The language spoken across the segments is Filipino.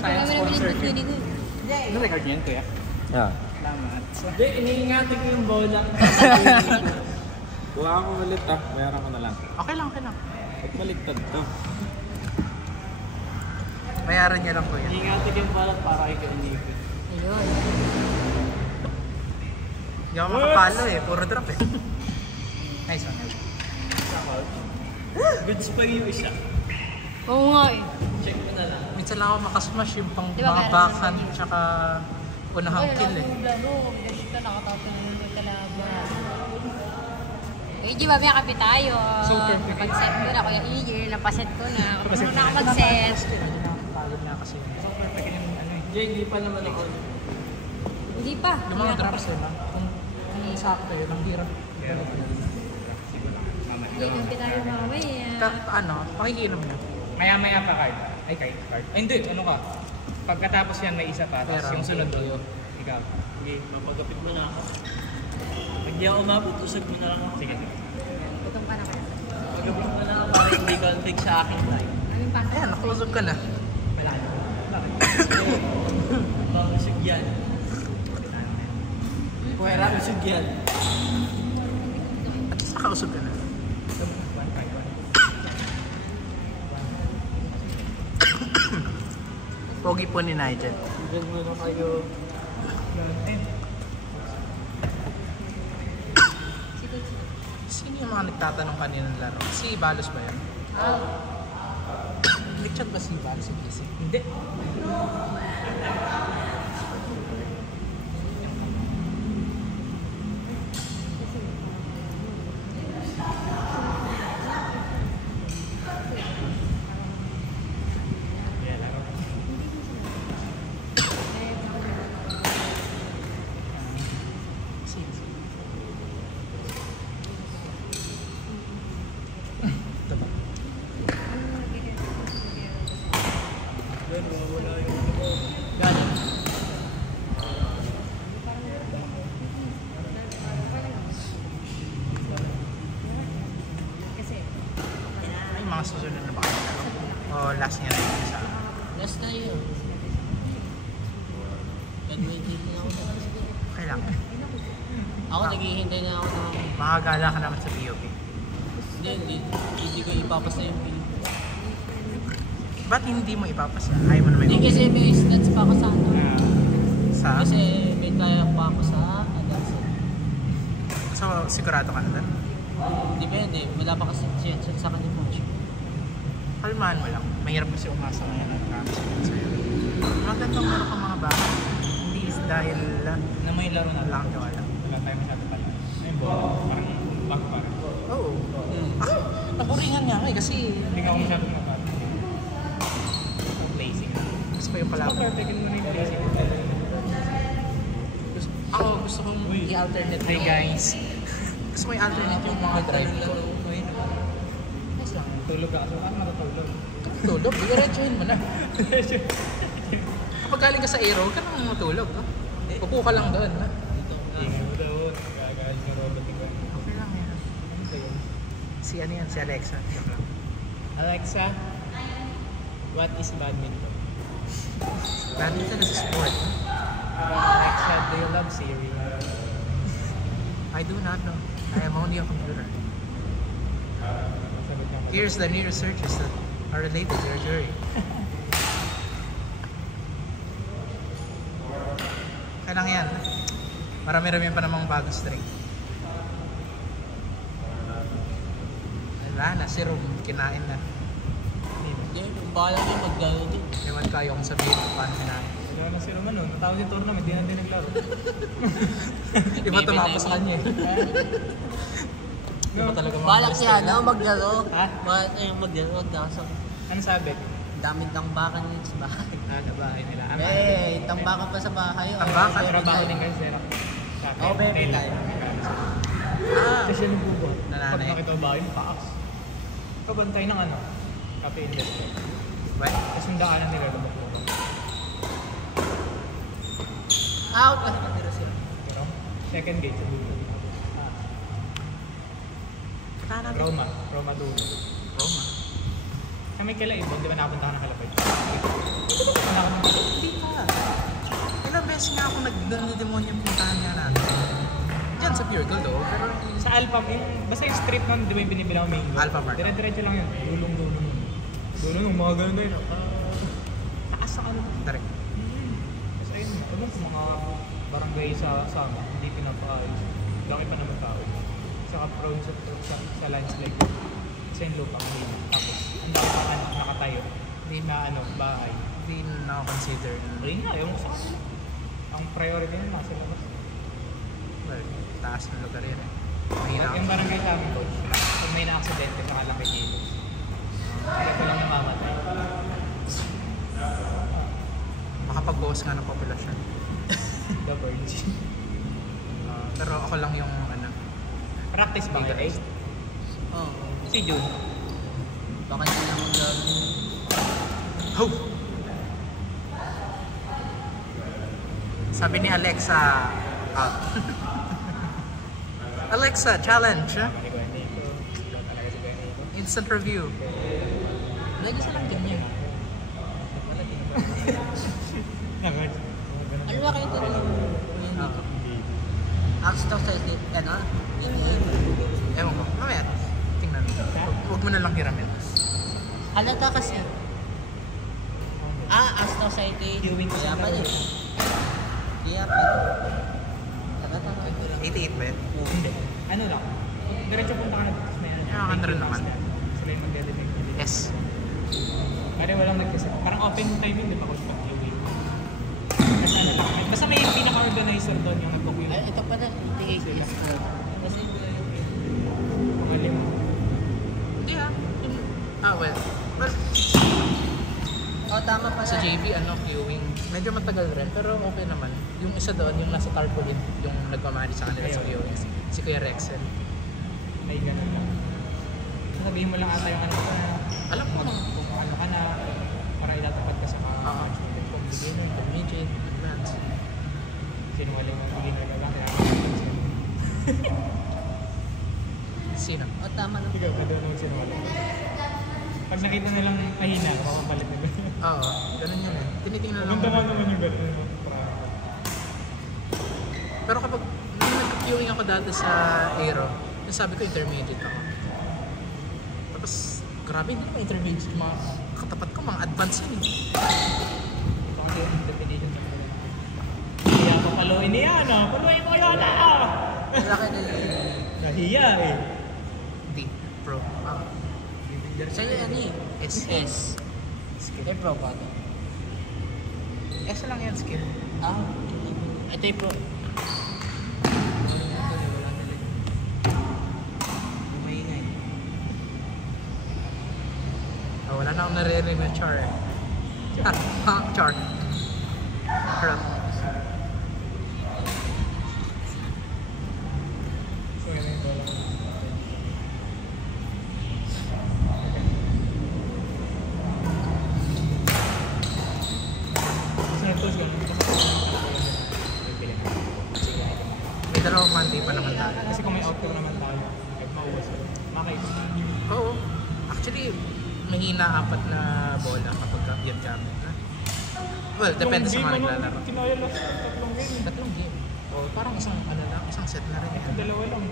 Science sponsor. Ano record niyan, kuya? Yeah. Salamat. Hindi, iniingatan ko yung bola. Buka ko ulit bayaran ko na lang. Okay lang, okay lang. Ba't baliktad to? Bayaran niya lang, kuya. Ingatan yung bola para kay Nico. Ayun. Hindi ako makapalo puro drop Nice one. Goods pa yung isa. Oo nga Check mo na lang. Minsan lang ako makasmash yung pang Diba, mga meron backhand naman yun. tsaka unahang kill Laro, dito nakatapos na yung kalaban. Di ba, may kape tayo. Super. Napag-set ko na, Kuya Igor. Napaset ko na. Kung na ako mag-set. Pagod na kasi. So perfect yung Jay, hindi pa naman ako. Hindi pa. Yung mga drops kung sakto yun, ang hirap. Hindi, kape tayo mamaya. Pakikinom nyo. Maya-maya pa card. Ay, card. Ay, hindi. Ano ka? Pagkatapos yan, may isa pa. Tapos yung sunod doon. Ikaw. Sige, mapagapit mo na ako. Pag di ako umabot, usag mo na lang ako. Sige. Gutom pa na kayo. Pagapit mo na ako para hindi conflict sa akin live. Aming pa. Ayan, nakusog ka na. Wala na. Usag yan. Pwera, usag yan. At least nakausog ka na. Pogi po ni Nigel. Ibig mo na kayo. Sino yung mga nagtatanong kanina ng laro? Si Balos ba yan? Nag-chat ba si Balos sa PC? Hindi. May mga susunod na ba kayo laro? O last niya na yun sa... Last na yun. Nag-waiting na ako. Okay lang. Ako naghihintay na ako ng... Makagala ka naman sa POP. Hindi ko ipapasa yung pin. Ba't hindi mo ipapasa? Ayaw mo na may Hindi kasi may stats pa ako sa ano. Sa? Kasi may kaya pa ako sa adults. So, sigurado ka na doon? Depende. Wala pa kasi siya sa kanya coach. Kalmahan mo lang. Mahirap kasi umasa ngayon ang promise ko sa'yo. Magandang meron ka mga baka. Hindi dahil Na may laro na lang wala. Wala tayo masyado pala. Ayun, parang bago parang. Oo. Nakuringan nga kasi Hindi ka ako masyado makapag. Placing. gusto ko yung kalaban. Perfect mo na yung placing. Gusto kong i-alternate yung guys. Gusto ko i-alternate yung mga drive ko. Nice lang. Tulog ka. So, ano matutulog? Tulog, diretsuhin mo na. Kapag galing ka sa aero, huwag ka nang matulog. No? Upo ka lang doon. No? Ingay mo doon. Gagagal yung robot ko. Okay lang yan. Si ano yan? Si Alexa. Joke lang. Alexa, what is badminton? Badminton is a sport. Alexa, do you love Siri? I do not know. I am only a computer. Sagot niya. Here's the new researches that are related to your jury. Kaya lang yan. Marami-rami pa namang bagong string. Wala na, si Rom, kinain na. Hindi, yung bahala niya maglaro din. Ewan ko, ayokong sabihin kung paano kinain. Wala na si Roman, no? Natawag yung tournament, di na din naglaro. Iba tumapa sa kanya eh. Iba talaga mga Balak siya, no? Maglaro. Ha? Maglaro, magdasa. Ano sabi? Daming tambakan yun sa bahay. Sa bahay nila. Tambakan pa sa bahay. Tambakan? Trabaho din kayo sir. Oo, baby tayo. Kasi yung bubo. Pag Nananay. nakita ba yung paaks. Kabantay ng ano? Cafe industry. What? Tapos yung daanan nila lumok mo. Out! Nakatira sila. Pero, second gate sa dulo. Punta natin. Roma dulo. Roma. Kami kila Ibon, di ba nakapunta ka ng Kalapay? Punta ka ng doon na demonyo yung puntahan nga natin. Diyan sa Pure Gold, oh. Pero Sa Alpha, basta yung strip nun, di ba yung binibilang main goal? Alpha Mart. Dire-diretso lang yun. Dulong. Dulong, mga ganun na yun. Taas sa ano. direct. Kasi ayun, ano sa mga barangay sa Sama, hindi pinapaayos. Laki pa naman tao. Saka prone sa landslide. Kasi yung lupa kanina. Tapos, ang dami pa nakatayo. Hindi na bahay. Hindi na ako consider. Ayun nga, yung sa kanila. Ang priority nila nasa labas. Well, taas ng lugar yun eh. Mahina Yung ako. barangay namin, coach, pag may na-aksidente, nakalaki dito. Kaya ko lang namamatay. Makapag-boss nga ng populasyon. The Verge. Pero ako lang yung Practice ba kayo? legalized. Oo. Si June. Baka hindi naman gagawin. Ho! Sabi ni Alexa, out. Alexa, challenge. Hindi ko hindi ko. Talaga si Benito. Instant review. May gusto lang ganyan. Ano ba kayo dito? Axe to sa ano? Ewan ko. Mamaya, tingnan. Huwag mo na lang hiramin. Halata kasi. Axe to sa Queuing ko Kaya sa pala. laro. Kaya pala. Halata ka. 88 ba yun? Hindi. Ano lang? Diretso punta ka na dito. May ano. Ah, ano rin naman. Sila yung magde-detect. Yes. Pare walang nagkasa. Parang open time yun, di ba? Kung pag-queuing. Basta ano lang. Basta may pinaka-organizer doon yung nagpo-queue. Ay, ito pala. Tingay Sila. Kasi Mga lima. Hindi well. Well, tama pala. sa JB, queuing. Medyo matagal rin, pero okay naman. Yung isa doon, yung nasa tarpaulin, yung nagmamani sa kanila sa queuing. Si Kuya Rexel. Ay, ganun lang. Sabihin mo lang ata yung ano ka na. Alam ko naman. Kung ano ka na, para itatapad ka sa mga Kung beginner, intermediate, advanced. sinungaling ng beginner na lang. Sino? Tama na. Ikaw, ba doon sinungaling? Pag nakita nilang mahina, makapalit na gano'n. Oo, ganun yun eh. Tinitingnan lang. Maganda naman yung gano'n. Pero kapag nag-queuing ako dati sa Aero, yung sabi ko intermediate ako. Tapos, grabe, hindi naman intermediate. Yung mga katapat ko, mga advanced yun eh. Ito kasi yung definition sa kanila. Kaya ako paluin niya, no? Paluin mo yun, Laki na Nahiya eh. D, Pro. Sa'yo ano eh? S. S. Ito yung pro ba ito? S lang yan, skill. Ito yung pro. Maingay. Wala na akong naririnig na char eh. Char. Harap. So yun yung dollar. Tapos ganun. May dalawang Monday pa naman tayo. Kasi kung may outcome naman tayo, mauwas yun. Makita. Oo. Actually, mahina 4 na bola kapag yan gamit na. Well, depende sa mga naglalaro. Kinaya lang sa tatlong game. Tatlong game. O, parang isang set na rin yan. Dalawa lang.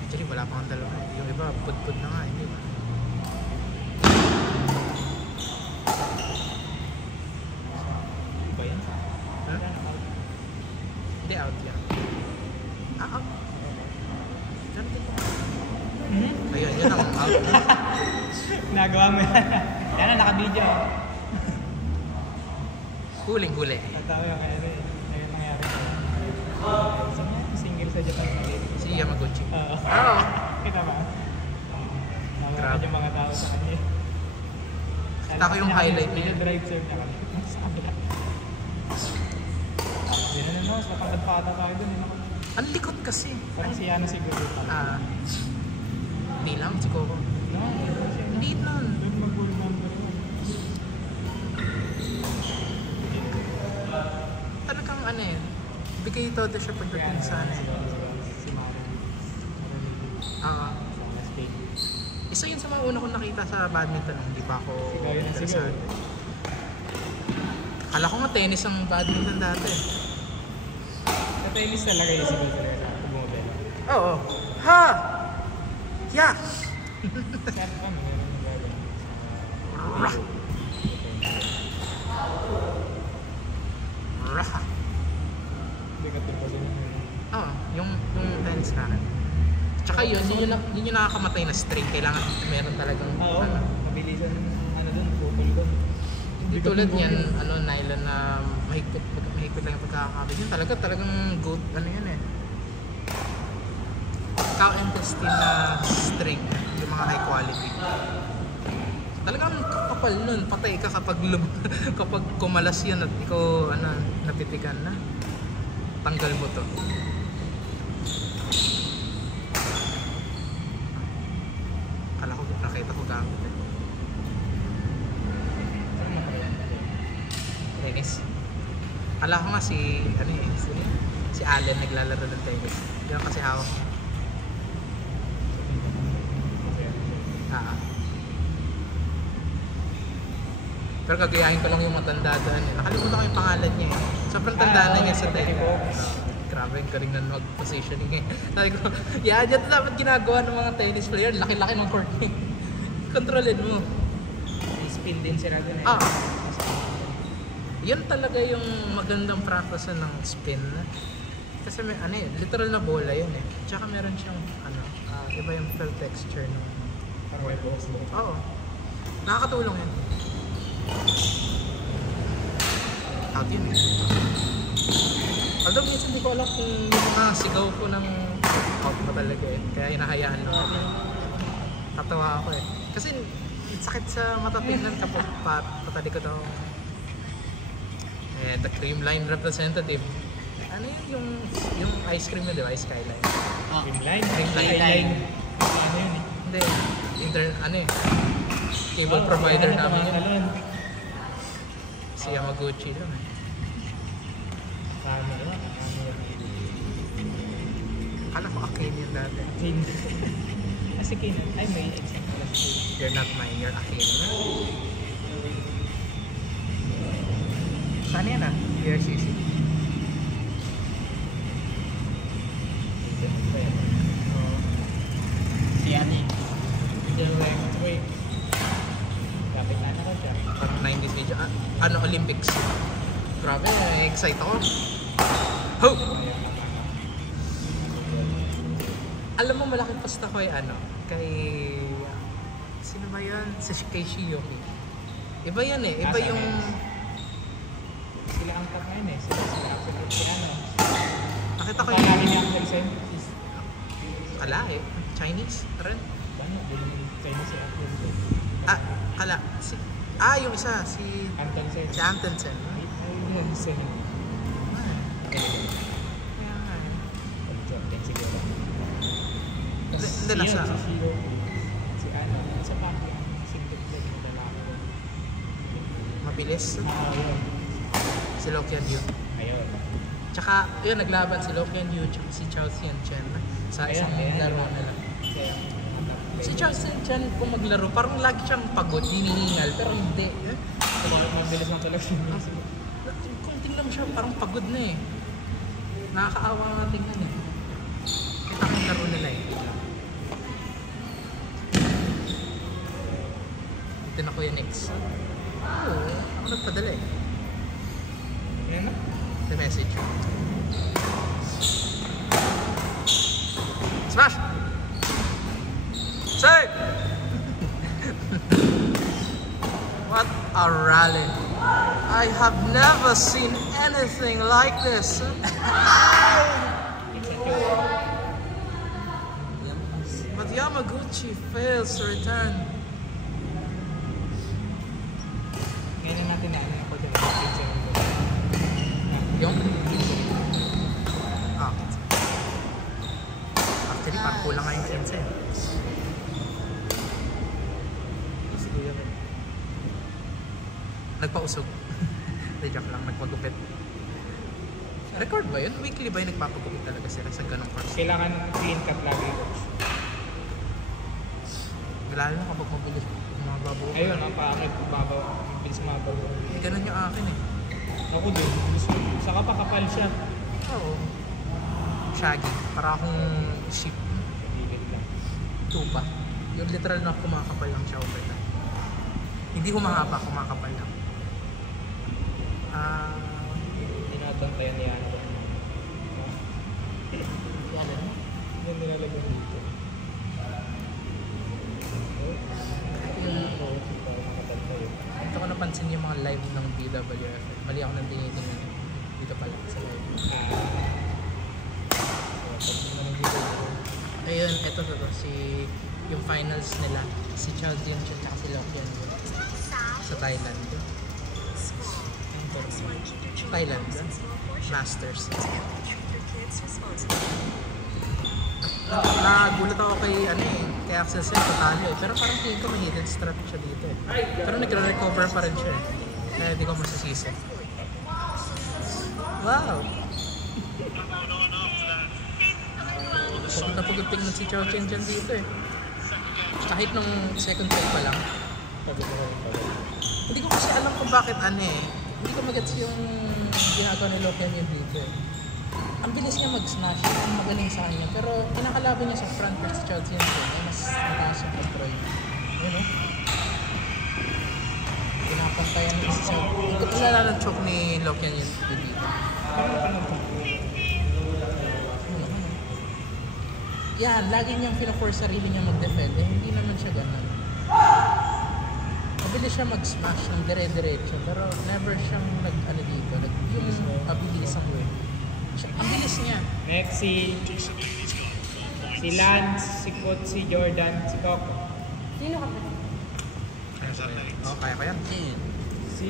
Actually, wala pa akong dalawa. Yung iba, pud-pud na nga, hindi ba? Iba yan. Huh? Hindi, out yan. Out. Ganun din ko. Ayun, yun ang out. Nagawa mo yan. Yan na, naka-video. Huling-huli. Natawa yung kaya rin. Ayun nangyari. Single sa Japan. Si Yamaguchi. Oo. Oo. Kita ba? Nawakan Grabe. yung mga tao sa kanya. Kita ko yung highlight niya. Yung drive serve niya kami. Sa kabila. Hindi na naman, matangkad pa ata tayo dun. Ang likot kasi. Parang siya na siguro. Hindi lang, siguro. No, Hindi nun. doon mag-goal number yun. Talagang bigay todo siya pagdating sa Si Mara. Isa yun sa mga una kong nakita sa badminton nung hindi pa ako Sigaw yun ang sigaw. interesado. Kala ko nga tennis ang badminton dati. Sa tennis talaga yung siguro talaga sa bumabel. Oo. Ha! Yak! Sa ano, meron ng gagawin. Rah! Rah! Hindi ka tulad din. Oo, yung tennis na. Tsaka yun yung nakakamatay na string. Kailangan meron talagang Oo, mabilisan ang ano dun, pupul dun. Hindi tulad niyan, nylon na mahigpit lang yung pagkakakabit. Yun talagang goat, yan eh. Cow intestine na string, yung mga high quality. Talagang kapal nun, patay ka kapag kapag kumalas yan at ikaw, napitikan na. Tanggal mo to. Kala ko, nakita ko gamit eh. Tennis. Kala ko nga si Allen naglalaro ng tennis. Yan kasi hawak. Pero gagayahin ko lang yung matanda doon eh. Nakalimutan ko yung pangalan niya eh. Sobrang tanda na niya sa tennis. Grabe yung galing na mag-positioning eh. Sabi ko, yan dapat ginagawa ng mga tennis player. Laki-laki ng court eh. Kontrolin mo. May spin din sila dun eh. Yun talaga yung magandang practice ng spin. Kasi may literal na bola yun eh. Tsaka meron siyang iba yung felt texture ng Parang may box mo. Oo. Nakakatulong yan. Out yun eh. Although minsan di ko alam kung yung mga sigaw ko ng out pa talaga eh. Kaya hinahayaan lang ako. Tatawa ako eh. Kasi sakit sa mata tingnan kapag patalikod ako. The Creamline representative. Ano yun yung ice cream yun, di ba? Ice Skyline. Creamline? Creamline. Ano yun eh? Hindi. Cable provider namin yun. Si Yamaguchi lang eh. Kano ba? Akala ko Akane yun dati. Hindi. Kasi Kano, ay may example. You're not mine, you're Akane. Saan yan ah? BRCC. Si Ani. Wait. Kapit na ako siya. Pag 90s video. Olympics. Grabe, excite ako. Ho! Alam mo, malaking post ako kay... Sino ba yan? Kay Shiyoki. Iba yan eh. Iba yung... Sila ang top ngayon eh. Sila ano. Nakita ko Kala yung... niya ang nag-send. Kala eh. Chinese rin. Ano? Chinese Ah, kala. Yung isa. Si Antonsen. Antonsen. Antonsen. Kaya nga eh. Jordan siguro. Hindi na siya. Si ano. Sa Paki. Singlet leg na lalaki. Mabilis. Yun. Si Lokian Yu. Ayun. Tsaka, yun, naglaban si Lokian Yu tsaka si Chao Xian Chen sa isang laro nila. Si Chao Xian Chen, kung maglaro, parang lagi siyang pagod, hinihingal, pero hindi. Mabilis lang talaga siya. Kung tingnan mo siya, parang pagod na eh. Nakakaawa nga tingnan eh. Kita ko yung laro nila eh. Ito na ko yung next. Oo, ako nagpadala eh. Yan na. The message. Smash! Save! What a rally. I have never seen anything like this. But Yamaguchi fails to return. Ngayon natin na ano yung pwede na Yung? Actually, parang kulang nga yung 15 eh. Nagpausog. Hindi, joke lang. Nagpagupit. Record ba yun? Weekly ba yung nagpapagupit talaga sila sa ganong course? Kailangan clean cut lagi, coach. Lalo na kapag mabilis mga babaw. Ayun, ang paakit, babaw. Bilis mabaw. Ganun yung akin eh. Ako din. Gusto, saka pa kapal siya. Oo. Shaggy. Para akong sheep. Patigil lang. Tupa. Yung literal na kumakapal lang siya over time. Hindi humahaba, kumakapal lang. Tinabantayan niya. Yan ano? Yan nilalagay dito. Ito ko napansin yung mga live ng BWF. Mali ako nang tinitingnan. Dito pala sa live. Ayun, ito to. Yung finals nila. Si Chao Jianchun at si Lok Yan sa Thailand. Thailand. Masters. Nagulat ako kay kay Axel Sen patalo eh. Pero parang tingin ko may hidden strat siya dito eh. Pero nagre-recover pa rin siya eh. Kaya hindi ko masasisi. Wow! Pagod na pagod tingnan si Chao Chen dyan dito eh. Kahit nung second set pa lang. Hindi ko kasi alam kung bakit hindi ko magets yung ginagawa ni Lokian yun dito eh. Ang bilis niya mag-smash, ang magaling sa kanya. Pero kinakalaban niya sa front ng si Chao Chen ay mas mataas yung control. Yun o. Pinapantayan niya si Chao. Hindi ko pala ng choke ni Lokian yun dito. Yan, lagi niyang pina-force sarili niya mag-defend. Hindi naman siya ganun. Mabilis siya mag-smash ng dire-diretso. Pero never siyang dito. Yung mabilis ang way. Ang bilis niya. Next si Lance, si Coach, si Jordan, si Coco. Sino ka ba? Kaya ko yan. Si